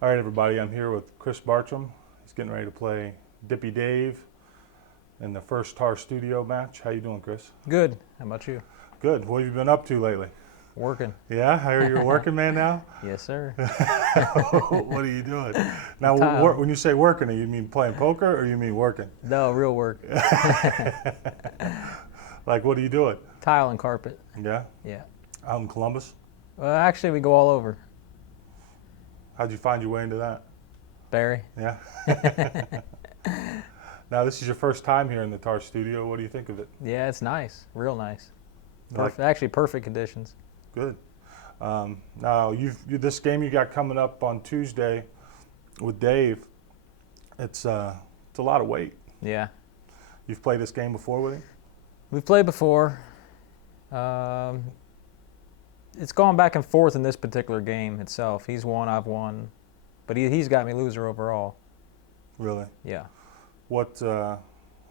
All right, everybody, I'm here with Chris Bartram. He's getting ready to play Dippy Dave in the first Tar Studio match. How you doing, Chris? Good. How about you? Good. What have you been up to lately? Working. Yeah, I hear you're a working man now? Yes, sir. What are you doing? Now, when you say working, you mean playing poker or you mean working? No, real work. Like, what are you doing? Tile and carpet. Yeah? Yeah. Out in Columbus? Well, actually, we go all over. How'd you find your way into that? Barry. Yeah? Now, this is your first time here in the Tar Studio. What do you think of it? Yeah, it's nice. Real nice. Like, perfect conditions. Good. Now, this game you got coming up on Tuesday with Dave, it's a lot of weight. Yeah. You've played this game before with him? We've played before. It's gone back and forth in this particular game itself. He's won, I've won. But he's got me loser overall. Really? Yeah.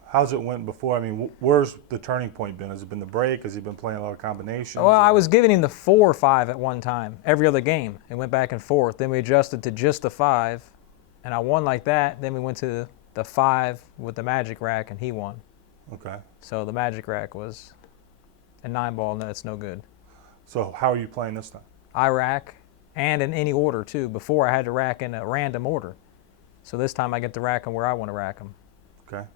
How's it went before? I mean, where's the turning point been? Has it been the break? Has he been playing a lot of combinations? Well, I was giving him the 4 or 5 at one time, every other game. It went back and forth. Then we adjusted to just the 5, and I won like that. Then we went to the 5 with the magic rack, and he won. Okay. So the magic rack was a 9-ball, and that's no good. So how are you playing this time? I rack, and in any order, too. Before, I had to rack in a random order. So this time I get to rack them where I want to rack them. Okay.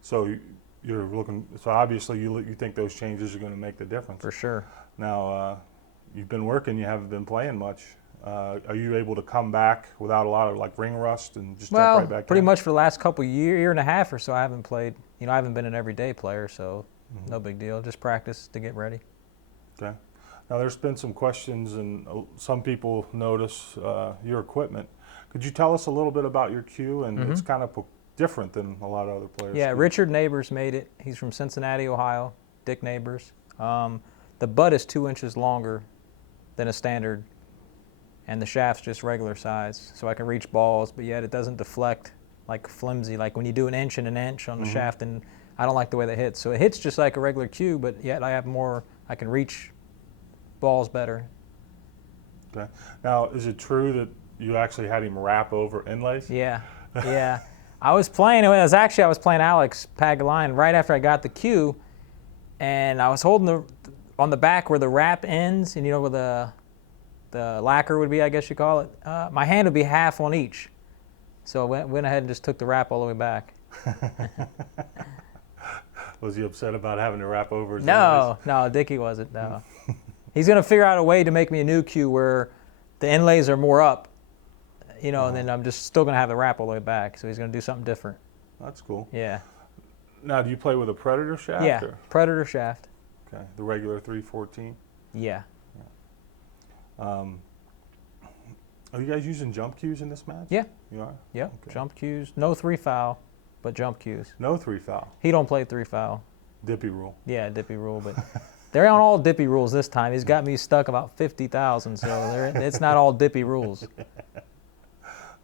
So you're looking. So obviously you think those changes are going to make the difference. For sure. Now you've been working. You haven't been playing much. Are you able to come back without a lot of like ring rust and just jump right back pretty in? much for the last year and a half or so, I haven't played. You know, I haven't been an everyday player, so no big deal. Just practice to get ready. Okay. Now there's been some questions, and some people notice your equipment. Could you tell us a little bit about your cue? And it's kind of different than a lot of other players. Yeah, Richard Neighbors made it. He's from Cincinnati, Ohio. Dick Neighbors. The butt is 2 inches longer than a standard, and the shaft's just regular size, so I can reach balls, but yet it doesn't deflect like flimsy, like when you do an inch and an inch on the shaft, and I don't like the way that hits. So it hits just like a regular cue, but yet I can reach balls better. Okay. Now, is it true that you actually had him wrap over inlays? Yeah, yeah. I was playing Alex Pagaline right after I got the cue, and I was holding on the back where the wrap ends, and you know where the lacquer would be, I guess you call it. My hand would be half on each, so I went ahead and just took the wrap all the way back. Was he upset about having to wrap over his No, Dickie wasn't. No, he's gonna figure out a way to make me a new cue where the inlays are more up. You know, and then I'm just still going to have the wrap all the way back. So he's going to do something different. That's cool. Yeah. Now, do you play with a Predator shaft? Yeah, or? Predator shaft. Okay, the regular 314? Yeah. Are you guys using jump cues in this match? Yeah. You are? Yep, Okay. jump cues. No 3-foul, but jump cues. No 3-foul? He don't play 3-foul. Dippy rule? Yeah, Dippy rule, but they're on all Dippy rules this time. He's got me stuck about 50,000, so it's not all Dippy rules.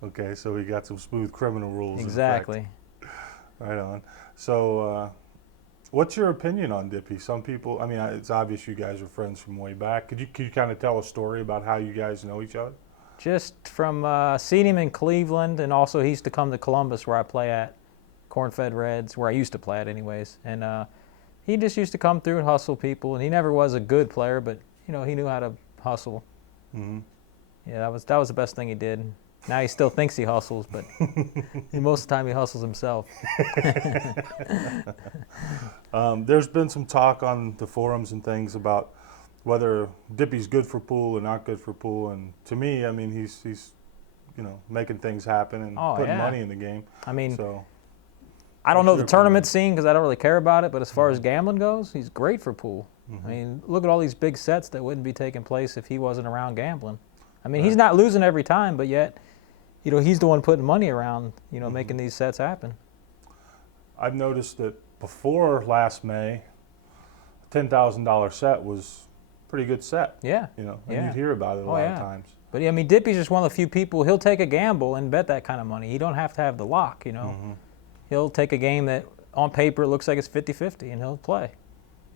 Okay, so we got some smooth criminal rules. Exactly. Right on. So, what's your opinion on Dippy? Some people, I mean, it's obvious you guys are friends from way back. Could you kind of tell a story about how you guys know each other? Just from seeing him in Cleveland, and also he used to come to Columbus where I play at, Corn-Fed Reds, where I used to play at anyways. And he just used to come through and hustle people, and he never was a good player, but you know, he knew how to hustle. Mm-hmm. Yeah, that was the best thing he did. Now he still thinks he hustles, but most of the time he hustles himself. There's been some talk on the forums and things about whether Dippy's good for pool or not good for pool, and to me, I mean, he's you know, making things happen and putting money in the game. I mean, so I don't know the tournament scene because I don't really care about it, but as far as gambling goes, he's great for pool. I mean, look at all these big sets that wouldn't be taking place if he wasn't around gambling. I mean, he's not losing every time, but yet, you know, he's the one putting money around, you know, making these sets happen. I've noticed that before last May, a $10,000 set was a pretty good set. Yeah. You know, and you'd hear about it a lot of times. But I mean, Dippy's just one of the few people, he'll take a gamble and bet that kind of money. He don't have to have the lock, you know. He'll take a game that on paper it looks like it's 50-50 and he'll play.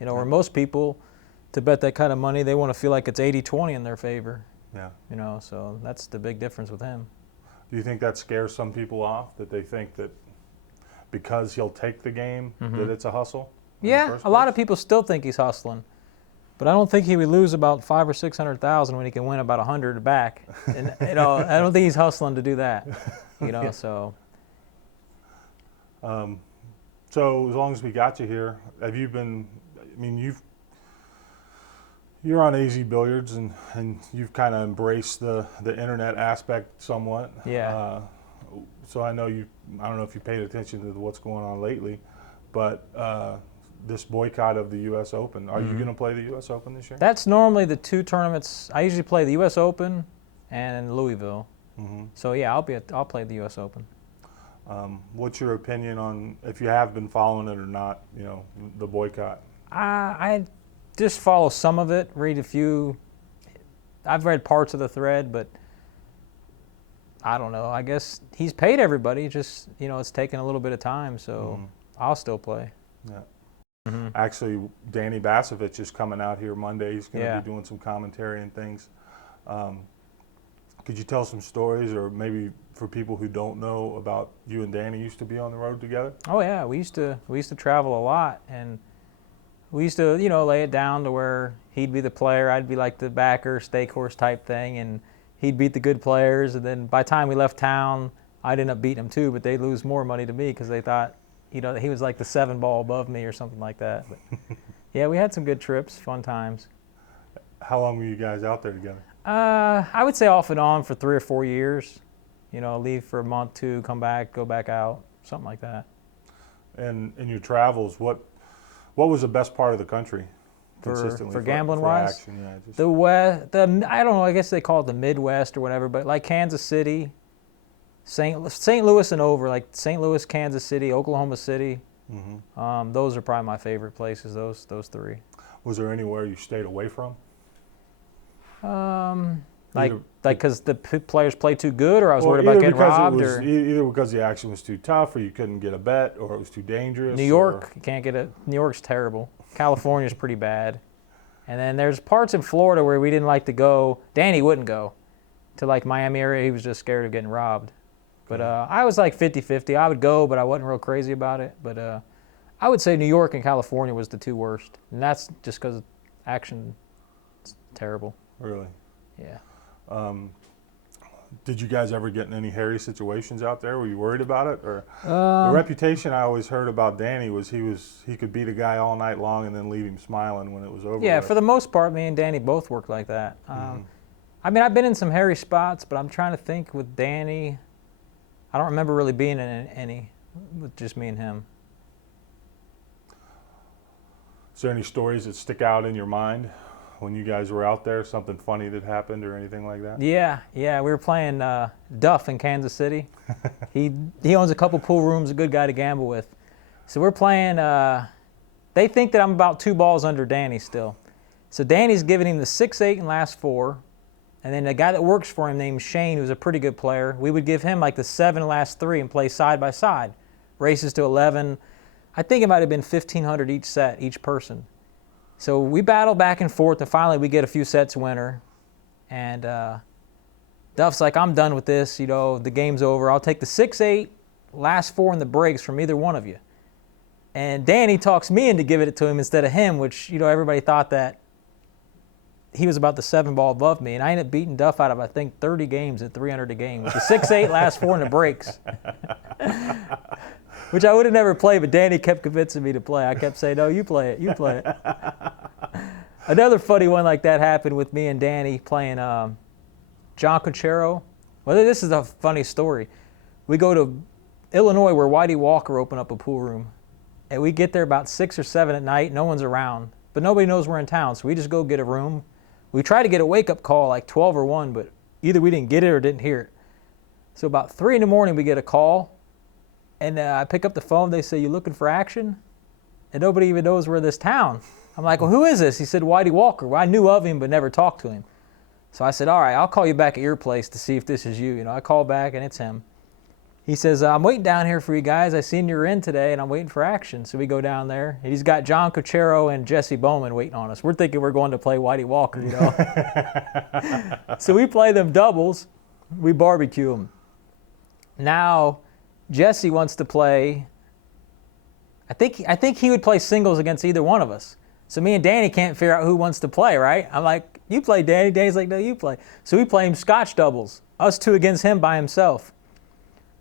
You know, where most people, to bet that kind of money, they want to feel like it's 80-20 in their favor. Yeah. You know, so that's the big difference with him. Do you think that scares some people off, that they think that because he'll take the game, that it's a hustle? Yeah, a lot of people still think he's hustling, but I don't think he would lose about 500,000 or 600,000 when he can win about 100 back. And you know, I don't think he's hustling to do that. You know, so. So as long as we got you here, have you been? I mean, you're on AZ Billiards, and you've kind of embraced the internet aspect somewhat. Yeah. So I know you. I don't know if you paid attention to what's going on lately, but this boycott of the U.S. Open. Are you going to play the U.S. Open this year? That's normally the two tournaments. I usually play the U.S. Open and Louisville. So yeah, I'll play the U.S. Open. What's your opinion on, if you have been following it or not? You know, the boycott. I just follow some of it. Read a few. I've read parts of the thread, but I don't know. I guess he's paid everybody. Just, you know, it's taken a little bit of time, so I'll still play. Yeah. Actually, Danny Basovich is coming out here Monday. He's going to be doing some commentary and things. Could you tell some stories, or maybe for people who don't know, about you and Danny used to be on the road together? Oh yeah, we used to travel a lot, and we used to, you know, lay it down to where he'd be the player, I'd be like the backer, stake horse type thing, and he'd beat the good players. And then by the time we left town, I'd end up beating him too, but they'd lose more money to me because they thought, you know, he was like the 7 ball above me or something like that. But yeah, we had some good trips, fun times. How long were you guys out there together? I would say off and on for 3 or 4 years. You know, leave for a month, 2, come back, go back out, something like that. And in your travels, what was the best part of the country consistently for gambling wise? Action? Yeah, just I don't know, I guess they call it the Midwest or whatever, but like Kansas City, St. Louis and over, like St. Louis, Kansas City, Oklahoma City. Those are probably my favorite places, those 3. Was there anywhere you stayed away from? Like because the players play too good, or I was worried about getting robbed, or either because the action was too tough, or you couldn't get a bet, or it was too dangerous. New York, you can't get it. New York's terrible. California's pretty bad, and then there's parts in Florida where we didn't like to go. Danny wouldn't go to like Miami area. He was just scared of getting robbed. But I was like 50-50. I would go, but I wasn't real crazy about it. But I would say New York and California was the 2 worst, and that's just because action is terrible. Really? Yeah. Did you guys ever get in any hairy situations out there? Were you worried about it? Or the reputation I always heard about Danny was he could beat a guy all night long and then leave him smiling when it was over. Yeah, for the most part, me and Danny both worked like that. I mean, I've been in some hairy spots, but I'm trying to think with Danny. I don't remember really being in any with just me and him. Is there any stories that stick out in your mind when you guys were out there? Something funny that happened or anything like that? Yeah. We were playing Duff in Kansas City. He owns a couple pool rooms, a good guy to gamble with. So we're playing. They think that I'm about 2 balls under Danny still. So Danny's giving him the 6-8 and last 4. And then the guy that works for him named Shane, who's a pretty good player, we would give him like the 7 and last 3 and play side by side. Races to 11. I think it might have been 1,500 each set, each person. So we battle back and forth, and finally we get a few sets winner. And Duff's like, I'm done with this. You know, the game's over. I'll take the 6-8, last 4 in the breaks from either one of you. And Danny talks me into giving it to him instead of him, which, you know, everybody thought that he was about the 7 ball above me. And I ended up beating Duff out of, I think, 30 games at 300 a game with the 6-8, last 4 in the breaks. Which I would have never played, but Danny kept convincing me to play. I kept saying, no, you play it, you play it. Another funny one like that happened with me and Danny playing John Conchero. Well, this is a funny story. We go to Illinois where Whitey Walker opened up a pool room. And we get there about 6 or 7 at night. No one's around. But nobody knows we're in town, so we just go get a room. We try to get a wake-up call like 12 or 1, but either we didn't get it or didn't hear it. So about 3 in the morning we get a call. And I pick up the phone. They say, you looking for action? And nobody even knows we're in this town. I'm like, well, who is this? He said, Whitey Walker. Well, I knew of him but never talked to him. So I said, all right, I'll call you back at your place to see if this is you. You know, I call back and it's him. he says, I'm waiting down here for you guys. I seen you were in today, and I'm waiting for action. So we go down there. And he's got John Cochero and Jesse Bowman waiting on us. We're thinking we're going to play Whitey Walker, you know. So we play them doubles. We barbecue them. Now, Jesse wants to play. I think he would play singles against either one of us. So me and Danny can't figure out who wants to play, right? I'm like, you play, Danny. Danny's like, no, you play. So we play him Scotch doubles. Us two against him by himself.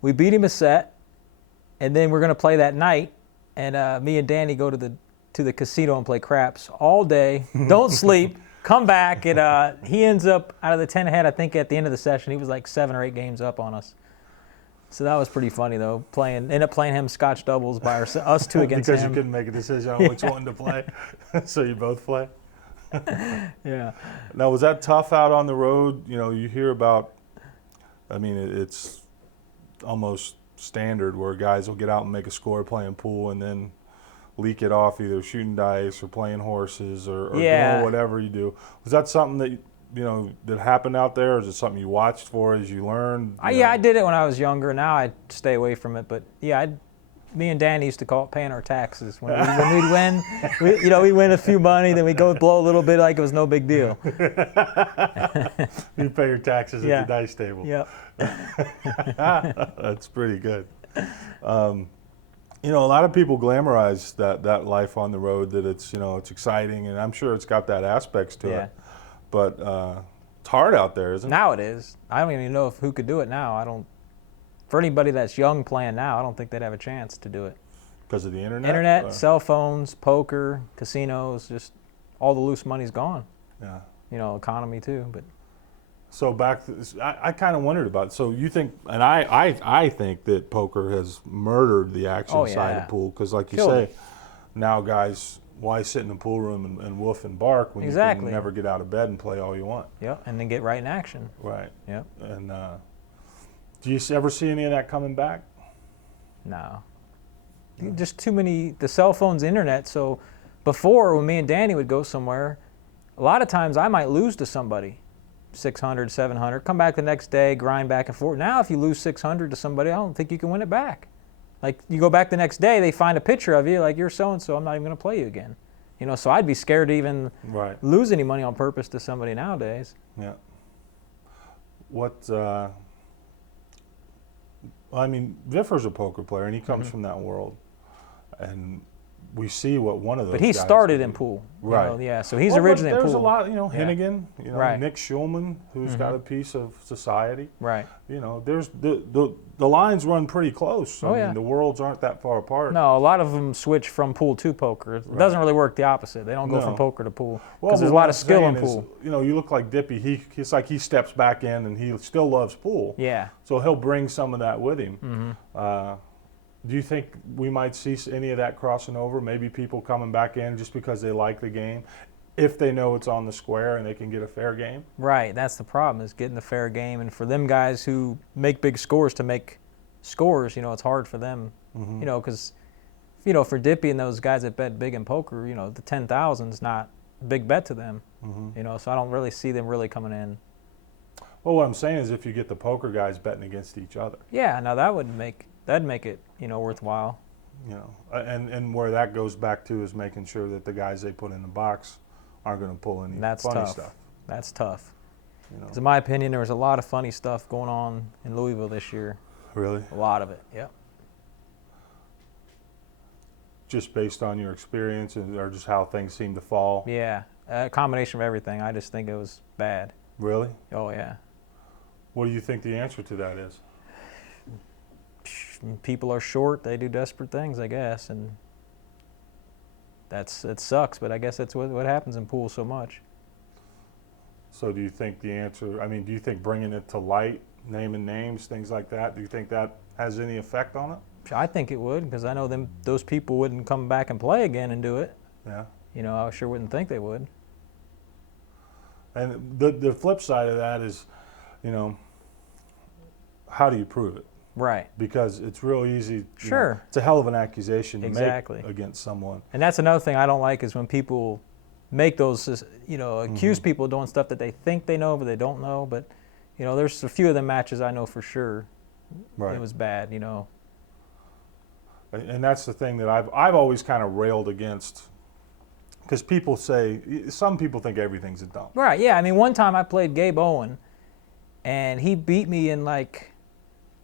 We beat him a set, and then we're going to play that night. And me and Danny go to the casino and play craps all day. Don't sleep. Come back. And he ends up out of the 10 ahead. I think at the end of the session, he was like 7 or 8 games up on us. So that was pretty funny, though. Ended up playing him Scotch doubles by us two against because him. You couldn't make a decision on which one to play, so you both play. Yeah. Now, was that tough out on the road? You know, you hear about. I mean, it's almost standard where guys will get out and make a score playing pool and then leak it off either shooting dice or playing horses or doing whatever you do. Was that something that that happened out there, or is it something you watched for as you learned? Yeah, I did it when I was younger. Now I stay away from it. But yeah, me and Danny used to call it paying our taxes. When we'd win, we'd win a few money, then we'd go blow a little bit like it was no big deal. You pay your taxes at the dice table. Yep. That's pretty good. A lot of people glamorize that life on the road, that it's exciting, and I'm sure it's got that aspects to it. But it's hard out there, isn't it? Now it is. I don't even know who could do it now. For anybody that's young playing now, I don't think they'd have a chance to do it. Because of the internet? Internet, cell phones, poker, casinos, just all the loose money's gone. Yeah. Economy too. But so I kind of wondered about it. So you think, and I think that poker has murdered the action side of pool, because like you say, now guys, why sit in the pool room and woof and bark when you can never get out of bed and play all you want? Yep, and then get right in action. Right. Yep. And do you ever see any of that coming back? No. Just too many, the cell phones, internet. So before, when me and Danny would go somewhere, a lot of times I might lose to somebody, 600, 700, come back the next day, grind back and forth. Now if you lose 600 to somebody, I don't think you can win it back. Like, you go back the next day, they find a picture of you, like, you're so-and-so, I'm not even going to play you again. So I'd be scared to even lose any money on purpose to somebody nowadays. Yeah. Viffer's a poker player, and he comes from that world. And we see what one of those But he guys started in pool. Right. So he's originally in pool. There's a lot, Hennigan, Nick Schulman, who's got a piece of society. Right. There's the lines run pretty close. I mean, the worlds aren't that far apart. No, a lot of them switch from pool to poker. It doesn't really work the opposite. They don't go from poker to pool, because there's a lot of skill in pool. You look like Dippy. It's like he steps back in and he still loves pool. Yeah. So he'll bring some of that with him. Do you think we might see any of that crossing over? Maybe people coming back in just because they like the game, if they know it's on the square and they can get a fair game? Right. That's the problem, is getting the fair game. And for them guys who make big scores to make scores, it's hard for them. Because, for Dippy and those guys that bet big in poker, the 10,000 is not a big bet to them. So I don't really see them really coming in. Well, what I'm saying is, if you get the poker guys betting against each other. Yeah, now that'd make it, worthwhile. And where that goes back to is making sure that the guys they put in the box aren't going to pull any funny stuff. That's tough. Because in my opinion, there was a lot of funny stuff going on in Louisville this year. Really? A lot of it, yep. Just based on your experience, or just how things seem to fall? Yeah, a combination of everything. I just think it was bad. Really? Oh, yeah. What do you think the answer to that is? People are short. They do desperate things, I guess, and it sucks. But I guess that's what happens in pool so much. So do you think the answer? I mean, do you think bringing it to light, naming names, things like that? Do you think that has any effect on it? I think it would, because I know those people wouldn't come back and play again and do it. Yeah. I sure wouldn't think they would. And the flip side of that is, how do you prove it? Right. Because it's real easy. Sure. It's a hell of an accusation to make against someone. And that's another thing I don't like, is when people make those, accuse people of doing stuff that they think they know but they don't know. But, there's a few of them matches I know for sure Right. It was bad, you know. And that's the thing that I've always kind of railed against, because people say, some people think everything's a dump. Right, yeah. I mean, one time I played Gabe Owen, and he beat me in like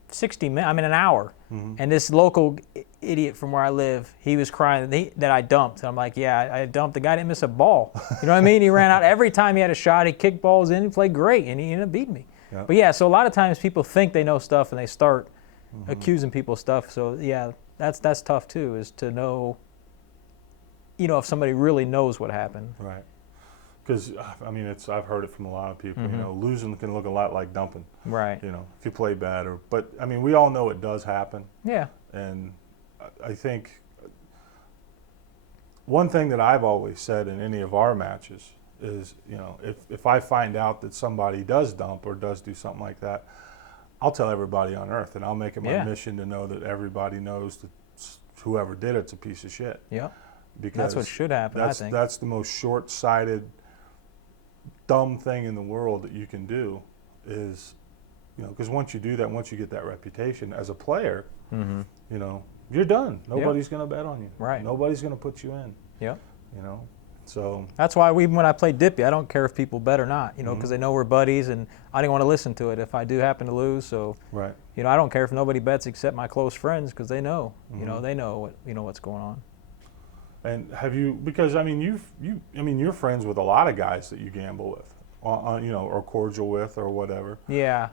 60 minutes, I mean an hour. Mm-hmm. And this local idiot from where I live, he was crying that I dumped. I'm like, yeah, I dumped. The guy didn't miss a ball. You know what I mean? He ran out every time he had a shot. He kicked balls in. He played great, and he ended up beating me. Yeah. But yeah, so a lot of times people think they know stuff, and they start accusing people of stuff. So yeah, that's tough too, is to know, you know, if somebody really knows what happened. Right. Because, I mean, I've heard it from a lot of people, you know, losing can look a lot like dumping. Right. You know, if you play bad. But, I mean, we all know it does happen. Yeah. And I think one thing that I've always said in any of our matches is, you know, if I find out that somebody does dump or does do something like that, I'll tell everybody on earth, and I'll make it my mission to know that everybody knows that whoever did it's a piece of shit. Yeah. Because that's what should happen, I think. That's the most short-sighted, dumb thing in the world that you can do is, you know, because once you do that, once you get that reputation as a player, you know, you're done. Nobody's going to bet on you. Right. Nobody's going to put you in. Yep. You know, so. That's why even when I play Dippy, I don't care if people bet or not, you know, because they know we're buddies, and I didn't want to listen to it if I do happen to lose. So, right. you know, I don't care if nobody bets except my close friends, because they know, you know, they know what's going on. And have you? Because I mean, you're friends with a lot of guys that you gamble with, you know, or cordial with, or whatever. Yeah.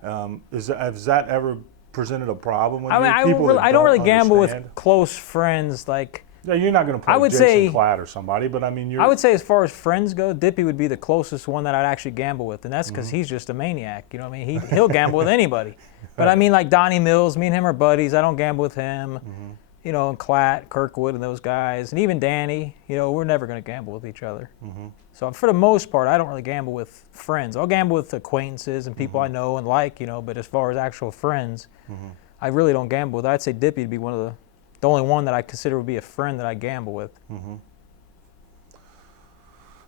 Has that ever presented a problem with I mean, you? I don't really gamble with close friends. Like, yeah, you're not going to play Jason Klatt or somebody, but I mean, I would say as far as friends go, Dippy would be the closest one that I'd actually gamble with, and that's because he's just a maniac. You know what I mean? He'll gamble with anybody. But I mean, like Donnie Mills, me and him are buddies. I don't gamble with him. You know, and Klatt, Kirkwood, and those guys, and even Danny, you know, we're never going to gamble with each other. So for the most part, I don't really gamble with friends. I'll gamble with acquaintances and people I know and like, you know, but as far as actual friends, I really don't gamble with. I'd say Dippy would be one of the only one that I consider would be a friend that I gamble with.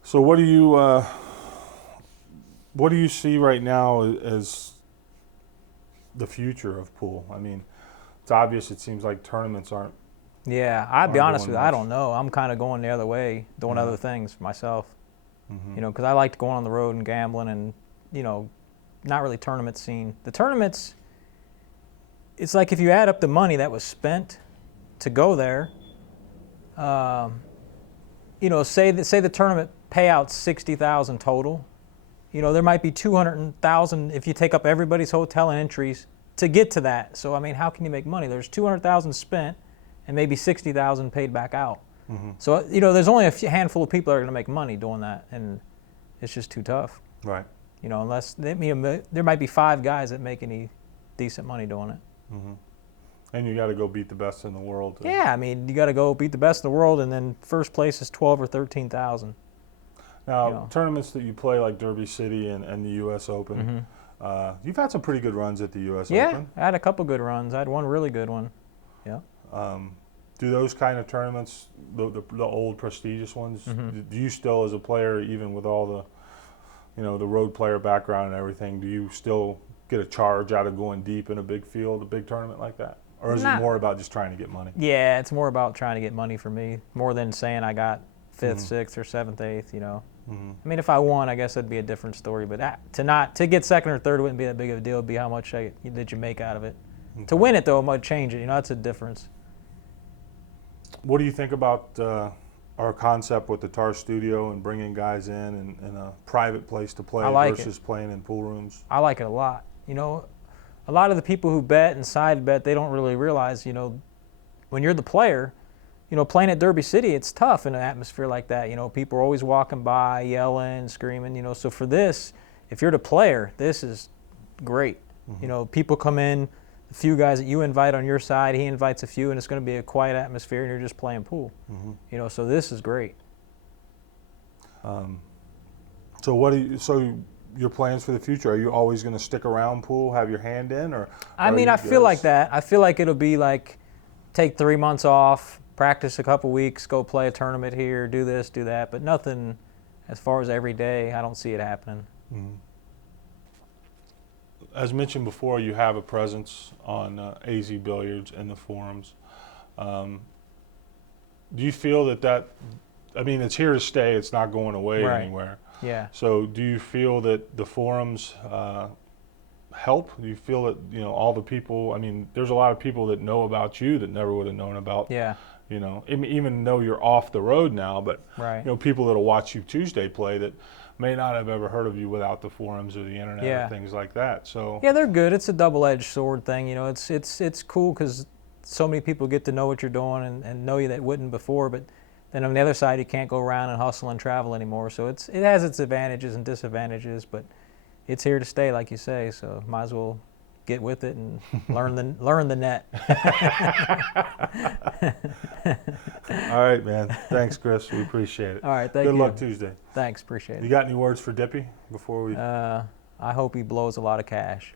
So what do you see right now as the future of pool? I mean, it's obvious. It seems like tournaments aren't. Yeah, I'd be honest with you. I don't know. I'm kind of going the other way, doing other things myself. You know, because I liked going on the road and gambling, and you know, not really tournament scene. The tournaments, it's like if you add up the money that was spent to go there. You know, say the tournament payouts $60,000 total. You know, there might be $200,000 if you take up everybody's hotel and entries to get to that. So I mean, how can you make money? There's $200,000 spent, and maybe $60,000 paid back out. So you know, there's only a handful of people that are going to make money doing that, and it's just too tough. Right. You know, unless there might be 5 guys that make any decent money doing it. And you got to go beat the best in the world. Yeah, I mean, you got to go beat the best in the world, and then first place is 12 or 13,000. Now, you know. Tournaments that you play like Derby City and the U.S. Open, you've had some pretty good runs at the U.S. Open. Yeah, I had a couple good runs. I had one really good one. Yeah. Do those kind of tournaments, the old prestigious ones, do you still, as a player, even with all the, you know, the road player background and everything, do you still get a charge out of going deep in a big field, a big tournament like that? Or is it more about just trying to get money? Yeah, it's more about trying to get money for me, more than saying I got 5th, 6th, or 7th, 8th, you know. I mean, if I won, I guess that'd be a different story. But to get 2nd or 3rd wouldn't be that big of a deal. It'd be how much did you make out of it. To win it, though, it might change it. You know, that's a difference. What do you think about our concept with the Tar Studio and bringing guys in a private place to play versus playing in pool rooms? I like it a lot. You know, a lot of the people who bet and side bet, they don't really realize, you know, when you're the player, you know, playing at Derby City, it's tough in an atmosphere like that. You know, people are always walking by, yelling, screaming, you know. So for this, if you're the player, this is great. You know, people come in, a few guys that you invite on your side, he invites a few, and it's going to be a quiet atmosphere, and you're just playing pool. You know, so this is great. So your plans for the future? Are you always going to stick around pool, have your hand in, or? I mean, I feel like that. I feel like it'll be like take 3 months off, practice a couple weeks, go play a tournament here, do this, do that, but nothing as far as every day. I don't see it happening. as mentioned before, you have a presence on AZ Billiards and the forums. Do you feel that I mean, it's here to stay. It's not going away anywhere. Yeah. So do you feel that the forums help? Do you feel that, you know, all the people, I mean, there's a lot of people that know about you that never would have known about, you know, even though you're off the road now, but, you know, people that'll watch you Tuesday play that may not have ever heard of you without the forums or the internet or things like that. So yeah, they're good. It's a double-edged sword thing. You know, it's cool because so many people get to know what you're doing and know you that wouldn't before, but then on the other side, you can't go around and hustle and travel anymore. So it has its advantages and disadvantages, but it's here to stay, like you say. So might as well get with it and learn the net. All right, man. Thanks, Chris. We appreciate it. All right, thank you. Good luck Tuesday. Thanks, appreciate it. You got any words for Dippy before we? I hope he blows a lot of cash.